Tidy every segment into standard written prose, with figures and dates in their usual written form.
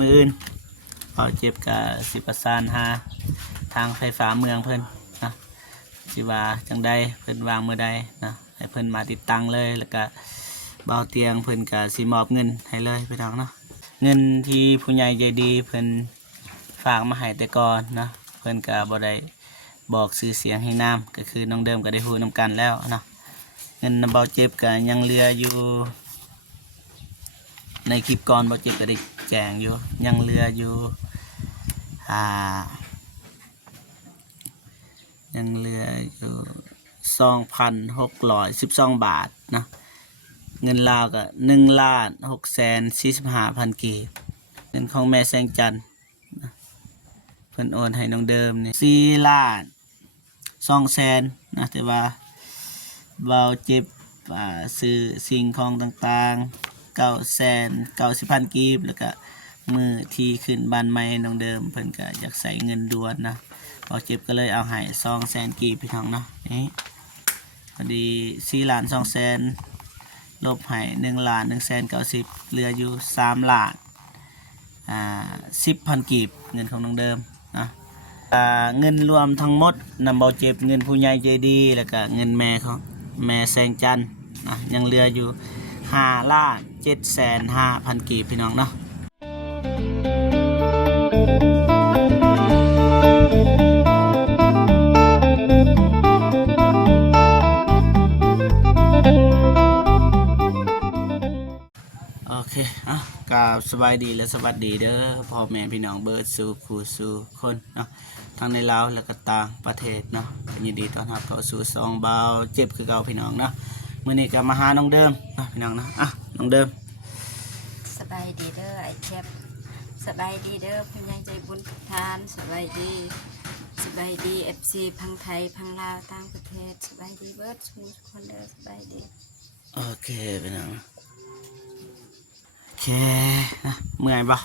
มืออื่นพอเจ็บกับสิประสานหาทางไฟฟ้าเมืองเพิ่นนะสิว่าจังใดเพิ่นวางมือใดนะให้เพิ่นมาติดตั้งเลยแล้วก็เบาเตียงเพิ่นก็สิมอบเงินให้เลยพี่น้องเนาะเงินที่ผู้ใหญ่ใจดีเพิ่นฝากมาให้แต่ก่อนนะเพิ่นก็บ่ได้บอกชื่อเสียงให้นามก็คือน้องเดิมก็ได้ฮู้นำกันแล้วเนาะเงินเบาเจ็บก็ยังเหลืออยู่ในคลิปก่อนเบาเจ็บก็ได้แจ้งอยู่ยังเหลืออยู่ยังเหลืออยู่2,612 บาทนะเงินลาวก็1,645,000 กีบเงินของแม่แสงจันทร์นะเพิ่นโอนให้น้องเดิมนี่4,200,000นะแต่ว่าเบาเจ็บซื้อสิ่งของต่างๆ990,000 กีบแล้วก็มือที่ขึ้นบ้านใหม่น้องเดิมเพิ่นก็อยากใส่เงินด่วนนะเบาเจ็บก็เลยเอาให้200,000 กีบพี่น้องเนาะนี่พอดี4,200,000ลบให้1,190,000เหลืออยู่3,10,000 กีบเงินของน้องเดิมนะเงินรวมทั้งหมดนำเบาเจ็บเงินผู้ใหญ่ใจดีแล้วก็เงินแม่ของแม่แสงจันทร์นะยังเหลืออยู่5,750,000 กีบพี่น้องเนาะโอเคกราบสบายดีและสวัสดีเด้อพ่อแม่พี่น้องเบิร์ดสู่ผู้สู่คนเนาะทั้งในลาวและก็ต่างประเทศเนาะยินดีต้อนรับเข้าสู่ซองเบาเจ็บคือเก่าพี่น้องเนาะมื้อนี้ก็มาหาน้องเดิมนะพี่น้องนะน้องเดิมสบายดีเด้อไอ้เจ็บสบายดีเด้อผู้ใหญ่ใจบุญทุกท่านสบายดีFC พังไทยพังลาวต่างประเทศสบายดีเบิร์ดทุกคนเด้อสบายดีโอเคพี่น้องโอเคนะเมื่อยปะ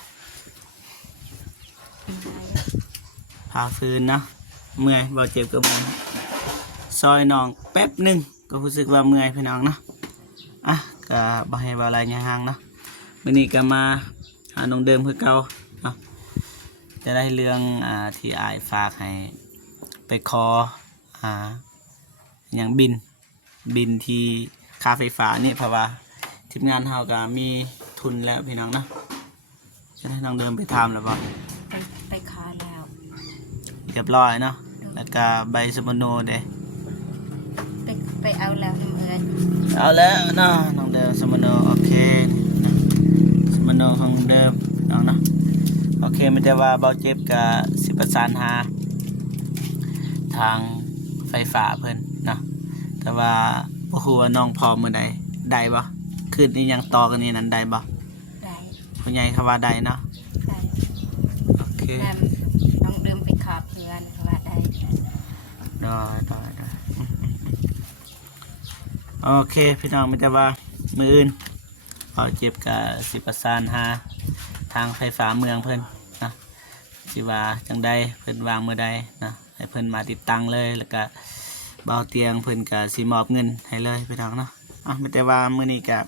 พาฟื้นนะเมื่อยเบาเจ็บกับมือซอยน้องแป๊บหนึ่งก็รู้สึกว่าเมื่อยพี่น้องนะก็บ่ให้ว่าอะไรเนี่ยห่างนะวันนี้ก็มาหาน้องเดิมคือเก่าเนาะจะได้เรื่องที่อายฝากให้ไปคออย่างบินที่ค่าไฟฟ้านี่เพราะว่าทีมงานเราก็มีทุนแล้วพี่น้องนะจะให้น้องเดิมไปทำหรือเปล่าไปขอแล้วเรียบร้อยเนาะแล้วก็ใบสมโนเด้ไปเอาแล้วน้ำเอิญเอาแล้วเนาะน้องเดิมสมโนโอเคสมโนของเดิมน้องเนาะโอเคไม่ได้ว่าเบาเจ็บกับสิประสานหาทางไฟฟ้าเพิ่นนะแต่ว่าบ่ฮู้ว่าน้องพอมื้อใดได้บ่คืนนี้ยังต่อกันนี่นั้นได้บ่ได้ผู้ใหญ่เขาว่าได้เนาะได้โอเคน้องเดิมไปขอเพื่อนเขาว่าได้โอเคพี่น้องไม่ได้ว่ามื้ออื่นพอเจ็บกับสิประสานหาทางไฟฟ้าเมืองเพิ่นนะสิว่าจังใดเพิ่นวางมือใดนะให้เพิ่นมาติดตั้งเลยแล้วก็เบาเตียงเพิ่นก็สิมอบเงินให้เลยพี่น้องเนาะไม่ได้ว่ามื้อนี้ก็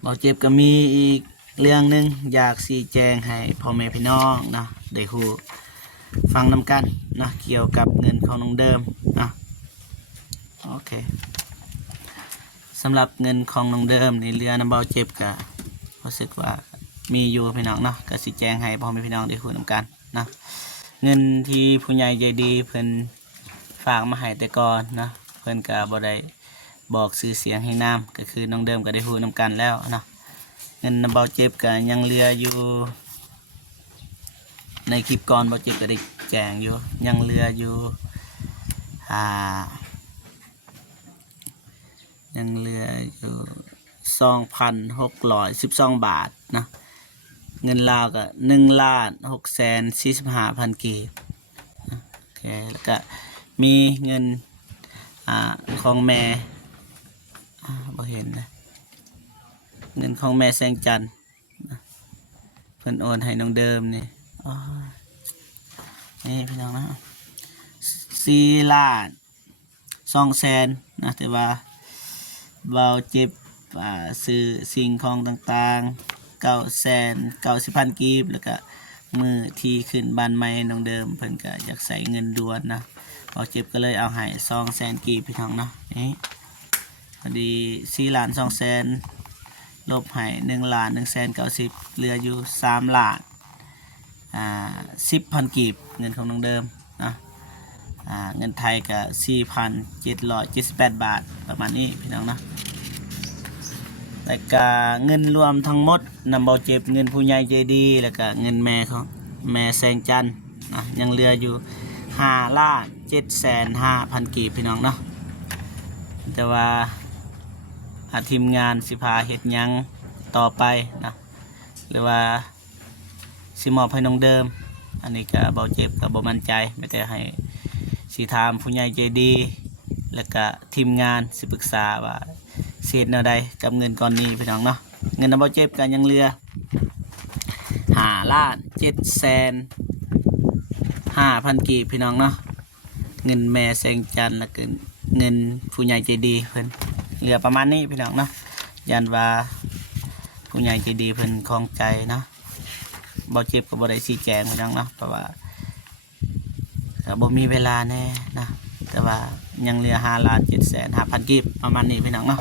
เบาเจ็บก็มีอีกเรื่องนึงอยากชี้แจงให้พ่อแม่พี่น้องนะได้ฮู้ฟังนำกันนะเกี่ยวกับเงินของน้องเดิมนะโอเคสำหรับเงินของน้องเดิมในเรือน้ำเบาเจ็บก็รู้สึกว่ามีอยู่พี่น้องเนาะก็สิแจ้งให้พ่อแม่พี่น้องได้ฮู้นำกันนะเงินที่ผู้ใหญ่ใจดีเพิ่นฝากมาให้แต่ก่อนนะเพิ่นก็บ่ได้บอกชื่อเสียงให้นามก็คือน้องเดิมก็ได้ฮู้นำกันแล้วนะเงินน้ำเบาเจ็บก็ยังเหลืออยู่ในคลิปก่อนเบาเจ็บก็ได้แจ้งอยู่ยังเหลืออยู่ยังเหลืออยู่2,612 บาทนะเงินลาวก็1,645,000 กีบโอเคแล้วก็มีเงินของแม่บ่เห็นนะเงินของแม่แสงจันทร์เพิ่นโอนให้น้องเดิมนี่นี่พี่น้องนะ4,200,000นะแต่ว่าเบาเจ็บซื้อสิ่งของต่างๆ 990,000กีบแล้วก็มือที่ขึ้นบ้านใหม่น้องเดิมเพิ่นก็อยากใส่เงินด่วนนะบ่เจ็บก็เลยเอาให้200,000กีบพี่น้องเนาะนี่พอดี4,200,000ลบให้1,190,000เหลืออยู่3,000,000 10,000กีบเงินของน้องเดิมนะเงินไทยก็ 4,778 บาทประมาณนี้พี่น้องนะแล้วก็เงินรวมทั้งหมดนำเบาเจ็บเงินผู้ใหญ่ใจดีแล้วก็เงินแม่ของแม่แสงจันทร์นะยังเหลืออยู่5,750,000กีบพี่น้องเนาะแต่ว่าทีมงานสิพาเฮ็ดหยังต่อไปนะหรือว่าสิมอบให้น้องเดิมอันนี้ก็เบาเจ็บกับบ่มั่นใจไม่แต่ให้สิถามผู้ใหญ่ใจดีแล้วก็ทีมงานสิปรึกษาว่าเศษแนวใดกับเงินก้อนนี้พี่น้องเนาะเงินนำเบาเจ็บกันยังเหลือ5,750,000กีบพี่น้องเนาะเงินแม่แสงจันทร์แล้วก็เงินผู้ใหญ่ใจดีเพิ่นเหลือประมาณนี้พี่น้องเนาะยันว่าผู้ใหญ่ใจดีเพิ่นคล่องใจเนาะบ่เจ็บก็บ่ได้ชี้แจงพี่น้องเนาะเพราะว่าก็บ่มีเวลาแน่นะแต่ว่ายังเหลือ5,750,000กีบประมาณนี้พี่น้องเนาะ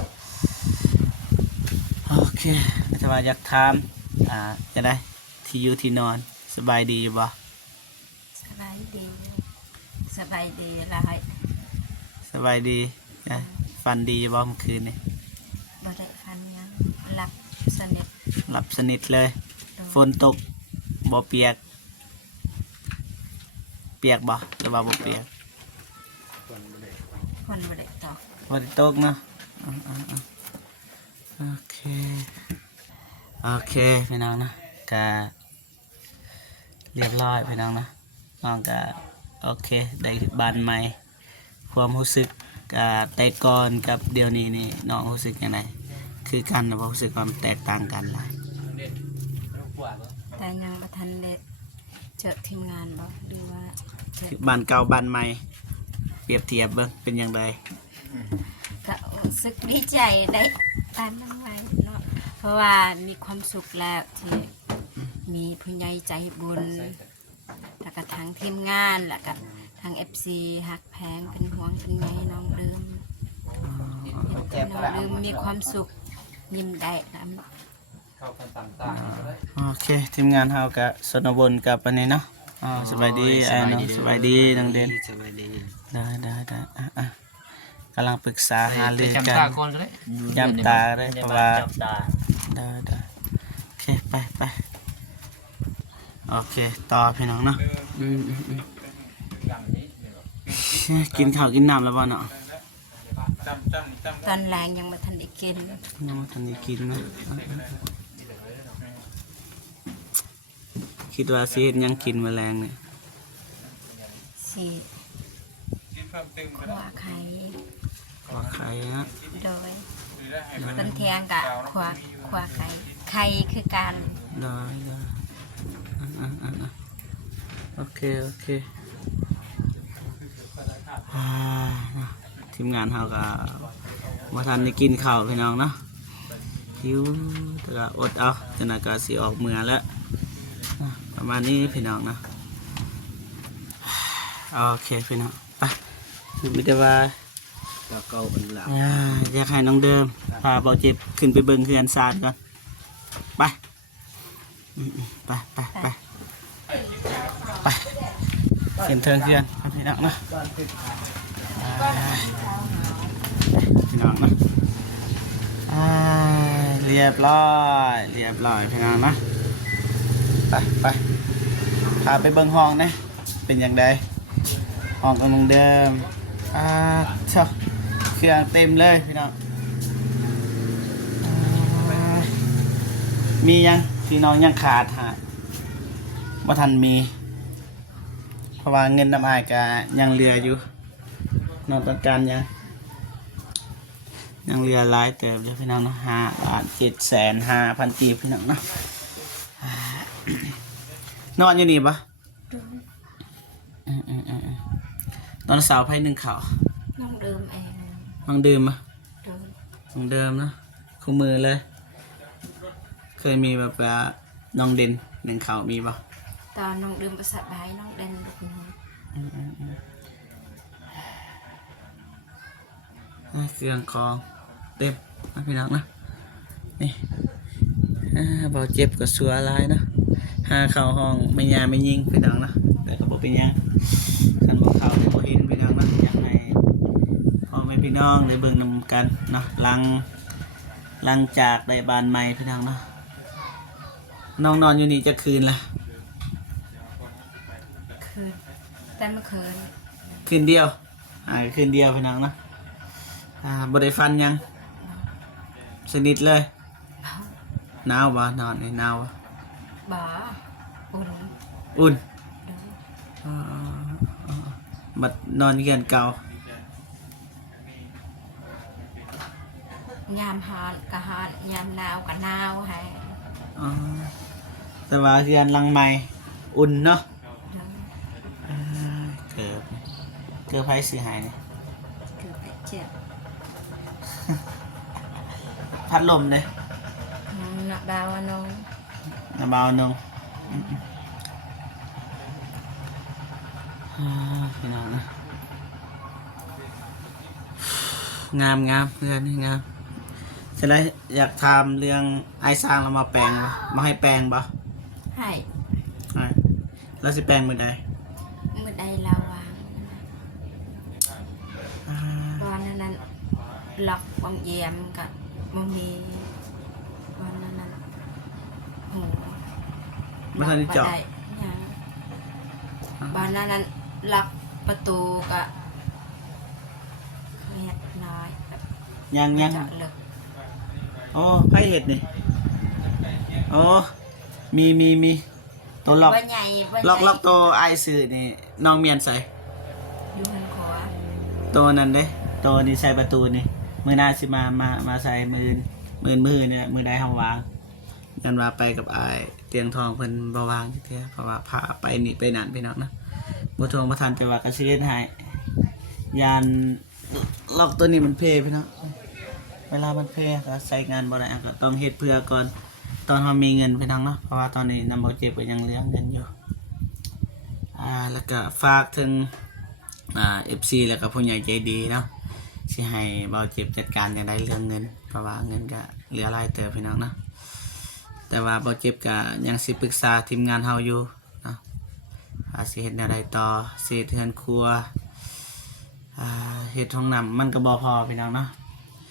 โอเคแต่ว่าอยากถามจะได้ที่อยู่ที่นอนสบายดีอยู่บ่ สบายดีสบายดีหลาย สบายดีนะฟันดีอยู่บ่เมื่อคืนนี่ บ่ได้ฟันหยังหลับสนิท หลับสนิทเลยฝนตกบ่เปียกเปียกบ่หรือว่าบ่เปียก คนบ่ได้ตอก บ่ได้ตกเนาะโอเคโอเคพี่น้องนะก็เรียบร้อยพี่น้องนะน้องก็โอเคได้บ้านใหม่ความรู้สึกก็แต่ก่อนกับเดี๋ยวนี้นี่น้องรู้สึกยังไงคือกันนะบ่รู้สึกความแตกต่างกันหลาย แต่ยังบ่ทันได้เจอทีมงานบ่หรือว่าเจอ บ้านเก่าบ้านใหม่เปรียบเทียบเบิ่งเป็นอย่างไร ก็รู้สึกดีใจได้ตามน้ำไว้เนาะเพราะว่ามีความสุขแล้วที่มีผู้ใหญ่ใจบุญแล้วก็ทางทีมงานแล้วก็ทาง FC หักแพงเป็นห่วงเป็นใยน้องลืมน้องลืมมีความสุขยิ้มได้แล้ว โอเคทีมงานเฮาก็สนบนกับอันนี้เนาะสบายดีเนาะสบายดีน้องเด่น สบายดี ได้กำลังปรึกษาหารือ จำ กัน ตาก่อนก็ได้ ย้ำตาเลยเพราะว่าได้โอเคไปโอเคต่อพี่น้องเนาะกินข้าวกินน้ำแล้วบ่เนาะ ตอนแรงยังไม่ทันได้กิน น้องทันได้กินนะคิดว่าสิเฮ็ดหยังกินมื้อแลงนี่ สิขัวไข่ ขอไข่ฮะ โดยต้นเทียงกับขัวไข่ไข่คือการ ได้โอเคทีมงานเฮาก็บ่ทันได้กินข้าวพี่น้องเนาะหิวแต่ก็อดเอาจนก็สิออกเมื่อแล้วประมาณนี้พี่น้องนะโอเคพี่น้องไปคือมีแต่ว่า ตาเก่าเป็นหลัก อยากให้น้องเดิมพาเบาเจ็บขึ้นไปเบิ่งเฮือนซานก่อนไปขึ้นเทิงเฮือนพี่น้องนะพี่น้องนะเรียบร้อยพี่น้องนะไปพาไปเบิ่งห้องนะเป็นอย่างไรห้องของน้องเดิมเช่าเครื่องเต็มเลยพี่น้องมียังพี่น้องยังขาดฮะว่าทันมีเพราะว่าเงินน้ำอายก็ยังเหลืออยู่นอกจากการยังเหลือหลายเติบเลยพี่น้องเนาะ5,750,000กีบพี่น้องเนาะนอนอยู่นี่ปะตอนเสาร์ไพ่หนึ่งข่าว น้องเดิมเอง น้องดื่มปะ เดิม ของเดิมนะคู่มือเลยข ยมีแบบว่าน้องเด่นหนึ่งเขามีบ่ ตอนน้องดื่มประสาบายน้องเด่นลูกน้อง เครื่องของเต็มนะพี่น้องนะนี่เบาเจ็บกับสัวลายนะหาเข้าห้องไม่ยาไม่ยิงพี่น้องนะแต่ก็บอกเป็นหยังคันบอกเข้าได้บ่เห็นพี่น้องนะอยากให้พ่อแม่พี่น้องได้เบิ่งนำกันเนาะหลังจากได้บ้านใหม่พี่น้องเนาะน้องนอนอยู่นี่จะคืนละ คืนแต่เมื่อคืน คืนเดียวคืนเดียวพี่น้องเนาะบ่ได้ฟันหยังสนิทเลยหนาวบ่นอนนี่หนาวบ่ บ่อุ่น อุ่น ดู บัดนอนเกียนเก่าย ามฮอนก็ฮอนยามหนาวก็หนาวให้ อ๋อแต่ว่าเกียนหลังใหม่อุ่นเนาะ ดู เกือบไผสิหายนี่ คือไปเจ็บ พัดลมเด้ นักดาวน้อง น้ำเบาหนึงพี่น้องนะงามเพื่อนนี่งามฉะนั้นอยากถามเรื่องไอ้สร้างเรามาแปลงบ่มาให้แปลงบ่ ให้ แล้วสิแปลงมื้อใด มือใดเราวางตอนนั้นหลอกบางเยี่ยมกับมึงมีวันนั้นโห บ่ทันได้เจาะ บ้านนั้นล็อกประตูก็เงียบน้อยแบบ ยัง เจาะลึก โอ้ไผเฮ็ดนี่โอ้มีตัวล็อก ว่าใหญ่ว่าใหญ่ ล็อกตัวไอ้ซื้อนี่น้องเมียนใส่ อยู่หันขวา ตัวนั้นเด้ตัวนี้ใส่ประตูนี่มื้อหน้าสิมาใส่มือนี่แหละมื้อใดเฮาวางยันว่าไปกับอ้ายเตียงทองเพิ่นบ่วางจักเทื่อเพราะว่าพาไปนี่ไปนั่นพี่น้องนะบ่ทวงบ่ทันแต่ว่าก็สิเฮ็ดให้ยานล็อกตัวนี้มันเพพี่น้องเวลามันเพก็ใช้งานบ่ได้ก็ต้องเฮ็ดเพื่อก่อนตอนเฮามีเงินพี่น้องเนาะเพราะว่าตอนนี้นำบ่เจ็บก็ยังเหลือเงินอยู่แล้วก็ฝากถึงFC แล้วก็ผู้ใหญ่ใจดีเนาะสิให้เบาเจ็บจัดการอย่างใดเรื่องเงินเพราะว่าเงินก็เหลือหลายเติบพี่น้องเนาะแต่ว่าเบาเจ็บก็ยังสิปรึกษาทีมงานเฮาอยู่เนาะสิเฮ็ดแนวใดต่อสิเฮ็ดเรือนครัวเฮ็ดห้องน้ำมันก็บ่พอพี่น้องเนาะ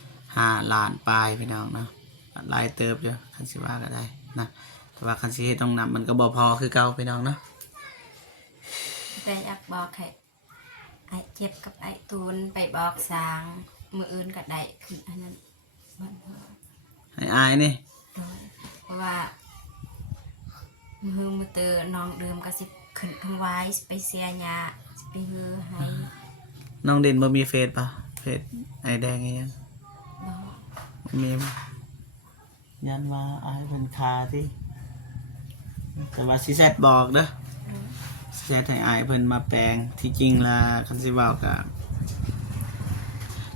5 ล้านปลายพี่น้องเนาะหลายเติบอยู่คันสิว่าก็ได้นะแต่ว่าคันสิเฮ็ดห้องน้ำมันก็บ่พอคือเก่าพี่น้องเนาะ แต่อยากบอกให้ไอ้เจ็บกับไอ้ตูนไปบอกสางมืออื่นก็ได้ขึ้นอันนั้นวันเพื่อ ให้อายนี่ โดยเพราะว่ามือเตอน้องเดิมก็สิขึ้นทั้งไว้ไปเสียยาสิไปฮือให้ น้องเด่นบ่มีเฟซป่ะเฟซไอแดงอีหยัง บอก มีบ่ยันว่าอายเพิ่นคาที่แต่ว่าสิแซดบอกเด้อสิแซดให้อายเพิ่นมาแปลงที่จริงล่ะคันสิเว้าก็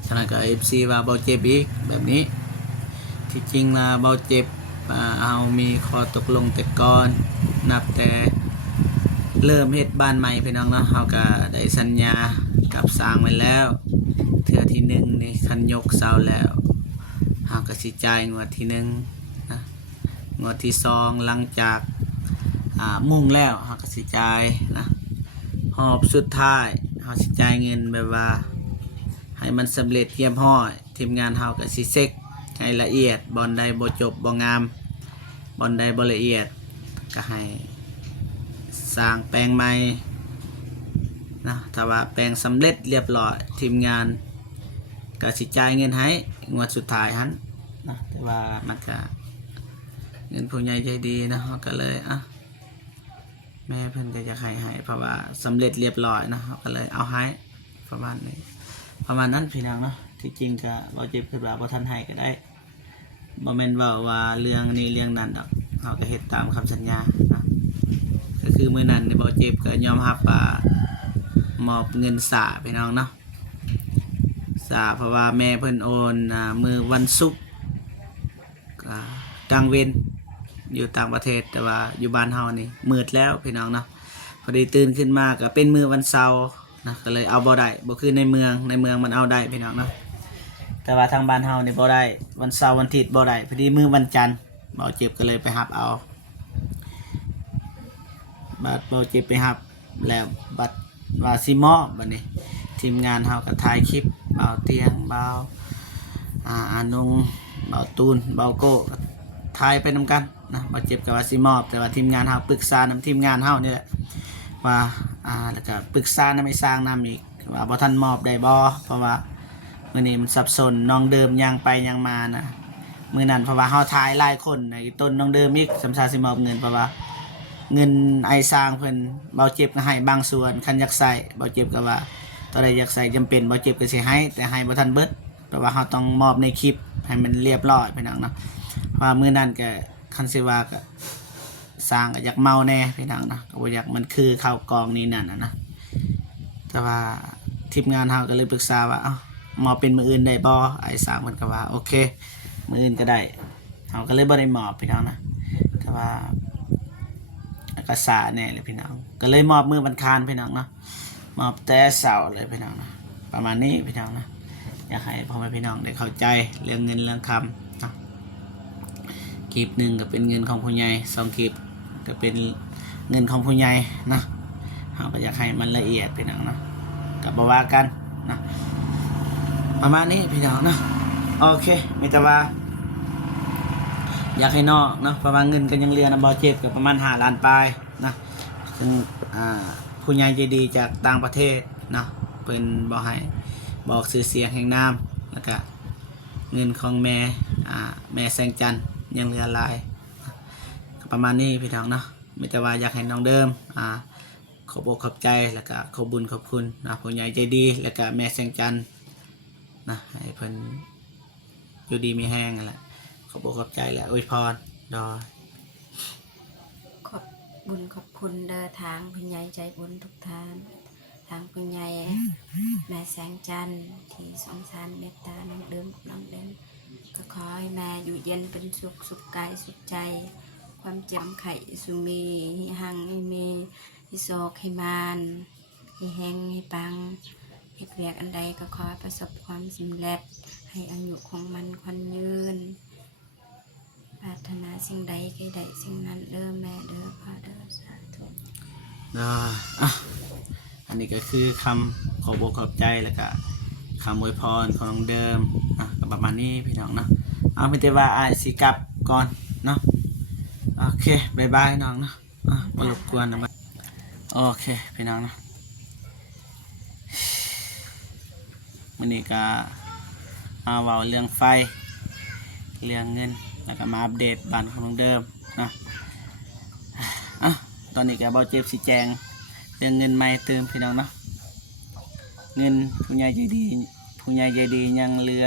ฉะนั้นก็ FC ว่าเบาเจ็บอีกแบบนี้ที่จริงล่ะเบาเจ็บเอามีข้อตกลงแต่ก่อนนับแต่เริ่มเฮ็ดบ้านใหม่พี่น้องเนาะเฮาก็ได้สัญญากับสร้างไว้แล้วเทื่อที่1นี่คันยกเสาแล้วเฮาก็สิจ่ายงวดที่1นะงวดที่2หลังจากมุ่งแล้วเฮาก็สิจ่ายนะหอบสุดท้ายเฮาสิจ่ายเงินแบบว่าให้มันสำเร็จเรียบร้อยทีมงานเฮาก็สิเช็คให้ละเอียดบอนใดบ่จบบ่งามบอนใดบ่ละเอียดก็ให้สร้างแปลงใหม่นะถ้าว่าแปลงสำเร็จเรียบร้อยทีมงานก็สิจ่ายเงินให้งวดสุดท้ายหันนะแต่ว่ามันก็เงินผู้ใหญ่ใจดีนะเขาก็เลยแม่เพิ่นก็จะให้เพราะว่าสำเร็จเรียบร้อยนะเขาก็เลยเอาให้ประมาณนี้ประมาณนั้นพี่น้องเนาะที่จริงก็บ่เจ็บคือว่าบ่ทันให้ก็ได้บ่แม่นว่าเรื่องนี้เรื่องนั้นดอกเขาก็เฮ็ดตามคำสัญญานะก็คือมื้อนั้นนี่บ่เจ็บก็ยอมรับว่ามอบเงินสาพี่น้องเนาะสาเพราะว่าแม่เพิ่นโอนมือวันศุกร์กลางเวร อยู่ต่างประเทศแต่ว่าอยู่บ้านเฮานี่มืดแล้วพี่น้องเนาะพอดีตื่นขึ้นมาก็เป็นมื้อวันเสาร์นะก็เลยเอาบ่ได้บ่คือในเมืองมันเอาได้พี่น้องเนาะแต่ว่าทางบ้านเฮานี่บ่ได้วันเสาร์วันอาทิตย์บ่ได้พอดีมื้อวันจันทร์บ่เจ็บก็เลยไปรับเอาบัดบ่เจ็บไปรับแล้วบัดว่าสิมอบบัดนี้ทีมงานเฮาก็ถ่ายคลิปเบาเตียงเบาอานุงเบาตูนเบาโก้ถ่ายไปนำกันนะบ่เจ็บกับว่าสิมอบแต่ว่าทีมงานเฮาปรึกษานำทีมงานเฮานี่แหละว่าแล้วก็ปรึกษานำไม่สร้างนำอีกว่าบ่ทันมอบได้บ่เพราะว่ามื้อนี้มันสับสนน้องเดิมยังไปยังมานะมื้อนั้นเพราะว่าเฮาถ่ายหลายคนในต้นน้องเดิมอีกสำชาสิมอบเงินเพราะว่าเงินไอสร้างเพิ่นเบาเจ็บก็ให้บางส่วนคันอยากใช้เบาเจ็บก็ว่าตอนใดอยากใส่จำเป็นเบาเจ็บก็สิให้แต่ให้บ่ทันเบิดเพราะว่าเฮาต้องมอบในคลิปให้มันเรียบร้อยพี่น้องเนาะว่ามื้อนั้นก็คันสิว่าก็สร้างก็อยากเมาแน่พี่น้องนะก็บ่อยากมันคือข้าวกองนี่นั่นนะแต่ว่าทีมงานเฮาก็เลยปรึกษาว่าเอ้ามอบเป็นมื้ออื่นได้บ่ไอ้สร้างเพิ่นก็ว่าโอเคมื้ออื่นก็ได้เฮาก็เลยบ่ได้มอบพี่น้องนะแต่ว่าก็สาแน่เลยพี่น้องก็เลยมอบมื้อวันคานพี่น้องเนาะมอบแต่เสาร์เลยพี่น้องนะประมาณนี้พี่น้องนะอยากให้พ่อแม่พี่น้องได้เข้าใจเรื่องเงินเรื่องคำนะคลิปหนึ่งก็เป็นเงินของผู้ใหญ่2คลิปก็เป็นเงินของผู้ใหญ่นะเราก็อยากให้มันละเอียดพี่น้องนะกับบ่ว่ากันนะประมาณนี้พี่น้องนะโอเคมีแต่ว่าอยากให้นอกนะเพราะว่าเงินก็ยังเหลือนะบ่เจ็บกับประมาณ5 ล้านปลายนะซึ่งผู้ใหญ่ใจดีจากต่างประเทศนะเพิ่นบ่ให้บอกชื่อเสียงแห่งนามแล้วก็เงินของแม่แสงจันทร์ยังเหลือหลายก็ประมาณนี้พี่น้องเนาะมีแต่ว่าอยากให้น้องเดิมขอบอกขอบใจแล้วก็ขอบุญขอบคุณนะผู้ใหญ่ใจดีแล้วก็แม่แสงจันทร์นะให้เพิ่นอยู่ดีมีแห้งนั่นแหละขอบอกขอบใจและอวยพรดอ ขอบบุญขอบคุณเด้อทางผู้ใหญ่ใจบุญทุกท่านทางผู้ใหญ่แม่แสงจันทร์ที่สงสารเมตตาน้องเดิมกับน้องเด่นก็ขอให้แม่อยู่เย็นเป็นสุขสุขกายสุขใจความเจ็บไข้สุมีให้หังให้มีให้โศกให้มานให้แห้งให้ปังให้เกลียกอันใดก็ขอประสบความสำเร็จให้อายุของมันควันยืนปรารถนาสิ่งใดใครใดสิ่งนั้นเด้อแม่เด้อพ่อเด้อสาธุอันนี้ก็คือคำขอบอกขอบใจแล้วก็คำอวยพรของน้องเดิมก็ประมาณนี้พี่น้องเนาะเอาไม่ได้ว่าสิกลับก่อนเนาะโอเคบายบายน้องเนาะมารบกวนนะโอเคพี่น้องเนาะวันนี้ก็มาเว้าเรื่องไฟเรื่องเงินแล้วก็มาอัปเดตบ้านของน้องเดิมนะตอนนี้ก็บ่เจ็บสิแจงเรื่องเงินใหม่เติมพี่น้องเนาะเงินผู้ใหญ่ใจดียังเหลือ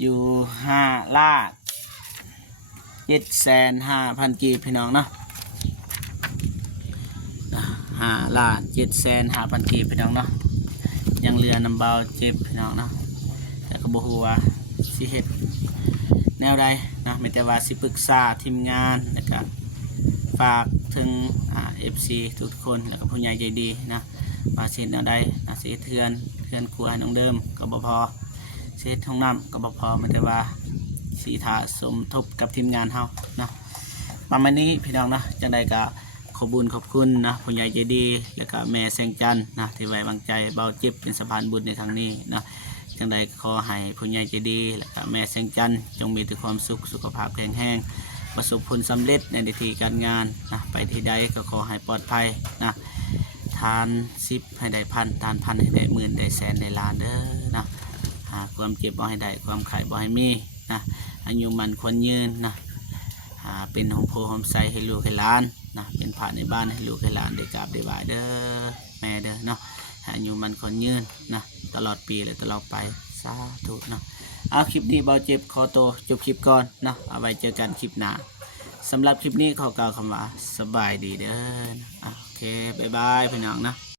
อยู่5,750,000 กีบพี่น้องเนาะ5,750,000 กีบพี่น้องเนาะยังเหลือนำเบาเจ็บพี่น้องเนาะแต่ก็บ่ฮู้ว่าสิเฮ็ดแนวใดนะไม่แต่ว่าสิปรึกษาทีมงานแล้วก็ฝากถึงFC ทุกคนแล้วก็ผู้ใหญ่ใจดีนะว่าสิเฮ็ดแนวใดนะสิเทือนครัวให้น้องเดิมก็บ่พอสิเฮ็ดห้องน้ำก็บ่พอไม่แต่ว่าสิถ้าสมทบกับทีมงานเฮานะประมาณนี้พี่น้องนะจังได๋ก็ขอบุญขอบคุณนะผู้ใหญ่ใจดีแล้วก็แม่แสงจันทร์นะที่ไว้วางใจเบาเจ็บเป็นสะพานบุญในครั้งนี้นะจังใดขอให้ผู้ใหญ่ใจดีและก็แม่แสงจันทร์จงมีแต่ความสุขสุขภาพแข็งแรงประสบผลสำเร็จในหน้าที่การงานนะไปที่ใดก็ขอให้ปลอดภัยนะทาน10ให้ได้พันทานพันให้ได้หมื่นได้แสนได้ล้านเด้อนะความเจ็บบ่ให้ได้ความไข้บ่ให้มีนะอายุมันควรยืนนะเป็นหอมโพหอมใสให้ลูกให้หลานนะเป็นผ่านในบ้านให้ลูกให้หลานได้กราบได้ไหว้เด้อแม่เด้อเนาะอายุมันควรยืนนะตลอดปีและตลอดไปสาธุเนาะเอาคลิปนี้เบาเจ็บขอตัวจบคลิปก่อนเนาะเอาไว้เจอกันคลิปหน้าสำหรับคลิปนี้ขอกล่าวคำว่าสบายดีเด้อโอเคบ๊ายบายพี่น้องนะ